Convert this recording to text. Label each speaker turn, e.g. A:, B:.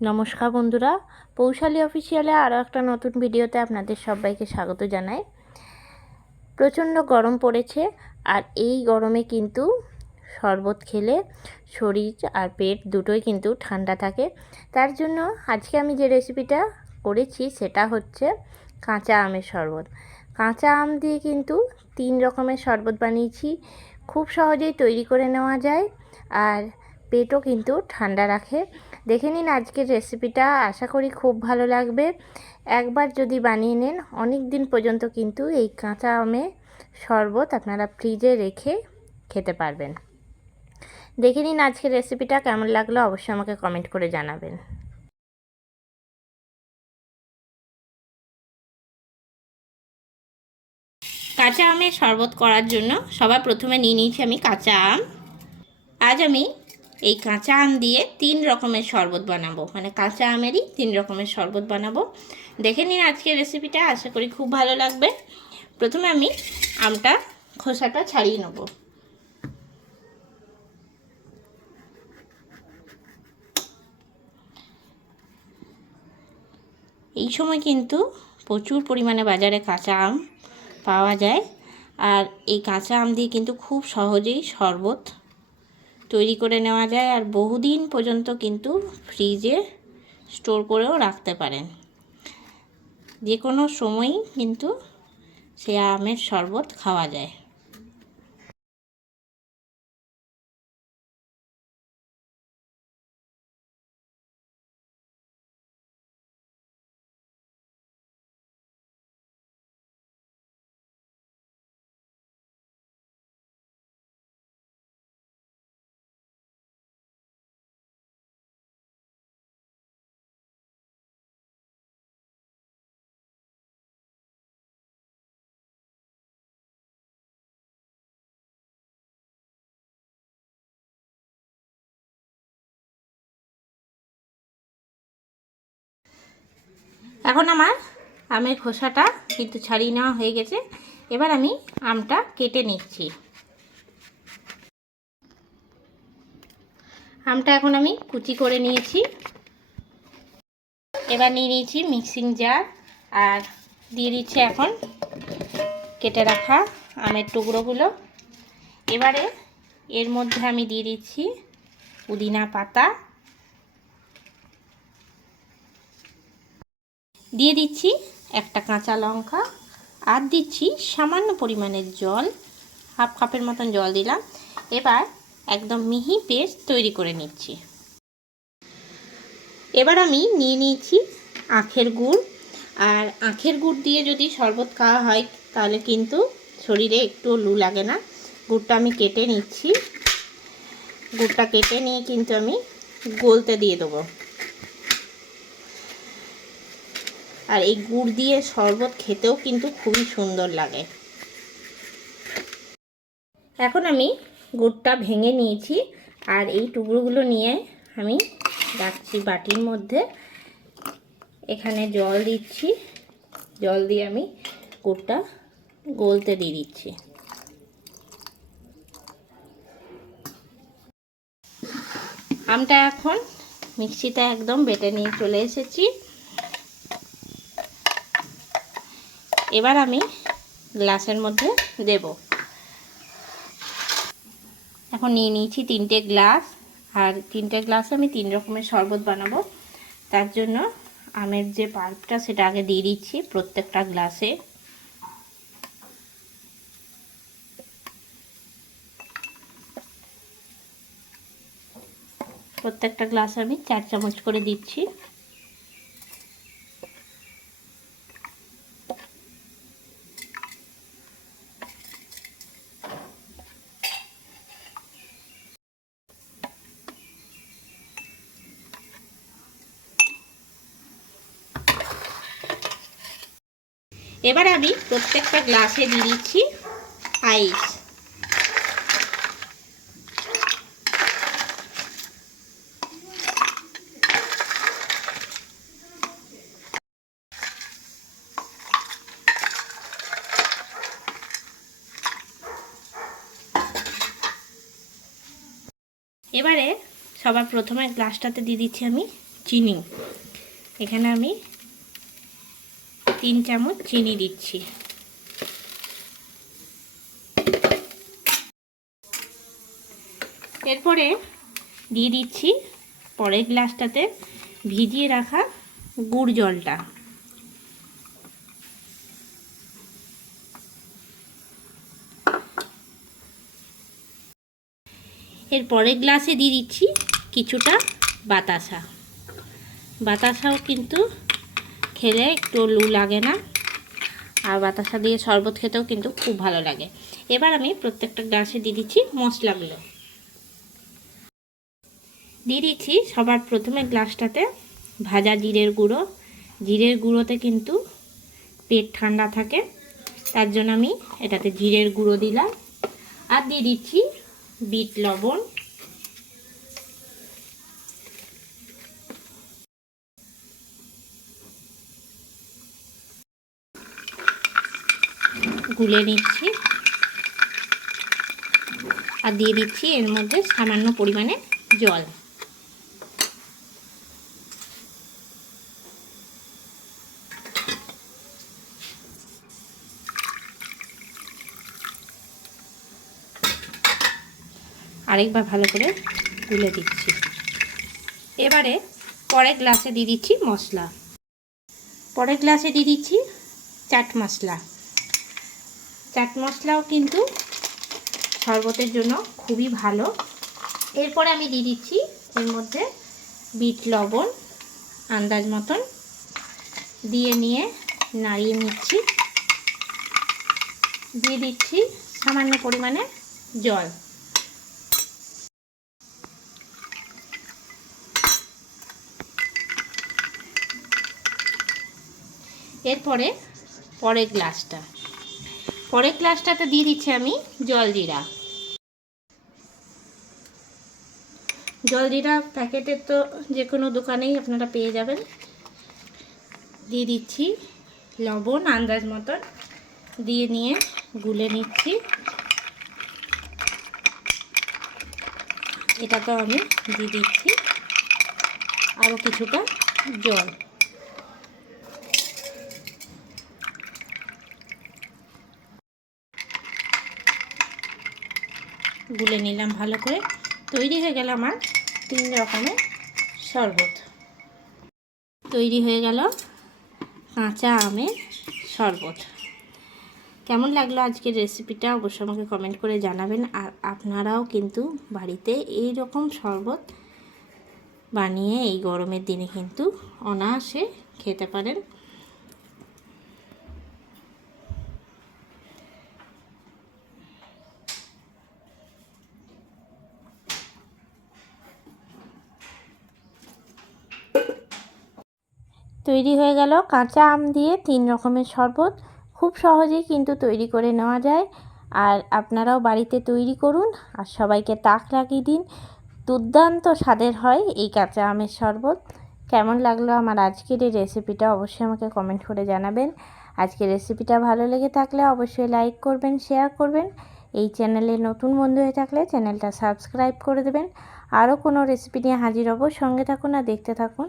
A: নমস্কার বন্ধুরা। পৌশালী অফিসিয়ালে আরও একটা নতুন ভিডিওতে আপনাদের সবাইকে স্বাগত জানাই। প্রচণ্ড গরম পড়েছে আর এই গরমে কিন্তু শরবত খেলে শরীর আর পেট দুটোই কিন্তু ঠান্ডা থাকে। তার জন্য আজকে আমি যে রেসিপিটা করেছি সেটা হচ্ছে কাঁচা আমের শরবত। কাঁচা আম দিয়ে কিন্তু তিন রকমের শরবত বানিয়েছি। খুব সহজেই তৈরি করে নেওয়া যায় আর পেটও কিন্তু ঠান্ডা রাখে। দেখে নিন আজকের রেসিপিটা আশা করি খুব ভালো লাগবে। একবার যদি বানিয়ে নেন, অনেক দিন পর্যন্ত কিন্তু এই কাঁচা আমে শরবত আপনারা ফ্রিজে রেখে খেতে পারবেন। দেখে নিন আজকের রেসিপিটা কেমন লাগল, অবশ্যই আমাকে কমেন্ট করে জানাবেন। কাঁচা আমের শরবত করার জন্য সবার প্রথমে নিয়ে নিয়েছি আমি কাঁচা আম। আজ আমি এই কাঁচা আম দিয়ে তিন রকমের শরবত বানাবো। মানে কাঁচা আমেরই তিন রকমের শরবত বানাবো। দেখে নিন আজকের রেসিপিটা আশা করি খুব ভালো লাগবে। প্রথমে আমি আমটা খোসাটা ছাড়িয়ে নেব। এই সময় কিন্তু প্রচুর পরিমাণে বাজারে কাঁচা আম পাওয়া যায়। আর এই কাঁচা আম দিয়ে কিন্তু খুব সহজেই শরবত তৈরি করে নেওয়া যায় আর বহুদিন পর্যন্ত কিন্তু ফ্রিজে স্টোর করেও রাখতে পারেন। যে কোনো সময়ই কিন্তু সে আমের শরবত খাওয়া যায়। এখন আমার আমের খোসাটা কিন্তু ছাড়িয়ে নেওয়া হয়ে গেছে। এবার আমি আমটা কেটে নিচ্ছি। আমটা এখন আমি কুচি করে নিয়েছি। এবার নিয়ে নিয়েছি মিক্সিং জার আর দিয়ে দিচ্ছি এখন কেটে রাখা আমের টুকরোগুলো। এবারে এর মধ্যে আমি দিয়ে দিচ্ছি পুদিনা পাতা। দিয়ে দিচ্ছি একটা কাঁচা লঙ্কা আর দিচ্ছি সামান্য পরিমাণের জল, হাফ কাপের মতন জল দিলাম। এবার একদম মিহি পেস্ট তৈরি করে নিচ্ছি। এবার আমি নিয়ে নিয়েছি আখের গুড়। আর আখের গুড় দিয়ে যদি শরবত খাওয়া হয়, তাহলে কিন্তু শরীরে একটু লু লাগে না। গুড়টা আমি কেটে নিচ্ছি। গুড়টা কেটে নিয়ে কিন্তু আমি গলতে দিয়ে দেবো। আর এই গুড় দিয়ে শরবত খেতেও কিন্তু খুবই সুন্দর লাগে। এখন আমি গুড়টা ভেঙে নিয়েছি আর এই টুকরোগুলো নিয়ে আমি রাখছি বাটির মধ্যে। এখানে জল দিচ্ছি। জল দিয়ে আমি গুড়টা গলতে দিয়ে দিচ্ছি। আমটা এখন মিক্সিতে একদম বেটে নিয়ে চলে এসেছি। এবার আমি গ্লাসের মধ্যে দেব। এখন নিয়ে নিয়েছি তিনটে গ্লাস। আর তিনটে গ্লাসে আমি তিন রকমের শরবত বানাবো। তার জন্য আমের যে পাল্পটা, সেটা আগে দিয়ে দিচ্ছি প্রত্যেকটা গ্লাসে। প্রত্যেকটা গ্লাস আমি চার চামচ করে দিচ্ছি। এবার আমি প্রত্যেকটা গ্লাসে দিয়ে দিচ্ছি আইস। এবারে সবার প্রথমে গ্লাসটাতে দিয়ে দিচ্ছি আমি চিনি। এখানে আমি তিন চামচ চিনি দিচ্ছি। এরপরে দিয়ে দিচ্ছি পরের গ্লাসটাতে ভিজিয়ে রাখা গুড় জলটা। এর পরের গ্লাসে দিয়ে দিচ্ছি কিছুটা বাতাসা। বাতাসাও কিন্তু খেলে একটু লু লাগে না। আর বাতাসা দিয়ে শরবত খেতেও কিন্তু খুব ভালো লাগে। এবার আমি প্রত্যেকটা গ্লাসে দিয়ে দিচ্ছি মশলাগুলো। দিয়ে দিচ্ছি সবার প্রথমে গ্লাসটাতে ভাজা জিরের গুঁড়ো। জিরের গুঁড়োতে কিন্তু পেট ঠান্ডা থাকে, তার জন্য আমি এটাতে জিরের গুঁড়ো দিলাম। আর দিয়ে দিচ্ছি বিট লবণ। গুলে নিচ্ছি। আর দিয়ে দিচ্ছি এর মধ্যে সামান্য পরিমাণে জল। আরেকবার ভালো করে গুলে দিচ্ছি। এবারে পরের গ্লাসে দিয়ে দিচ্ছি মশলা। পরের গ্লাসে দিয়ে দিচ্ছি চাট মশলা। চাট মশলাও কিন্তু শরবতের জন্য খুবই ভালো। এরপরে আমি দিয়ে দিচ্ছি এর মধ্যে বিট লবণ আন্দাজ মতন। দিয়ে নিয়ে নাড়িয়ে নিচ্ছি। দিয়ে দিচ্ছি সামান্য পরিমাণে জল। এরপরে পরের গ্লাসটা। পরের গ্লাসটাতে দিয়ে দিচ্ছি আমি জলজিরা জলজিরা প্যাকেটের তো যে কোনো দোকানেই আপনারা পেয়ে যাবেন। দিয়ে দিচ্ছি লবণ আন্দাজ মতন। দিয়ে নিয়ে গুলে নিচ্ছি। এটাতেও আমি দিয়ে দিচ্ছি। আরও কিছুটা জল। গুলে নিলাম ভালো করে। তৈরি হয়ে গেল আমার তিন রকমের শরবত। তৈরি হয়ে গেল কাঁচা আমের শরবত। কেমন লাগল আজকের রেসিপিটা অবশ্যই আমাকে কমেন্ট করে জানাবেন। আর আপনারাও কিন্তু বাড়িতে এই রকম শরবত বানিয়ে এই গরমের দিনে কিন্তু অনায়াসে খেতে পারেন। তৈরি হয়ে গেল। কাঁচা আম দিয়ে তিন রকমের শরবত। খুব সহজেই কিন্তু তৈরি করে নেওয়া যায়। আর আপনারাও বাড়িতে তৈরি করুন। আর সবাইকে তাক লাগিয়ে দিন। দুর্দান্ত স্বাদের হয় এই কাঁচা আমের শরবত। কেমন লাগল আমার আজকের এই রেসিপিটা অবশ্যই আমাকে কমেন্ট করে জানাবেন। আজকের রেসিপিটা ভালো লেগে থাকলে অবশ্যই লাইক করবেন, শেয়ার করবেন। এই চ্যানেলে নতুন বন্ধু হয়ে থাকলে চ্যানেলটা সাবস্ক্রাইব করে দেবেন। আরও কোনো রেসিপি নিয়ে হাজির হব। সঙ্গে থাকুন আর দেখতে থাকুন।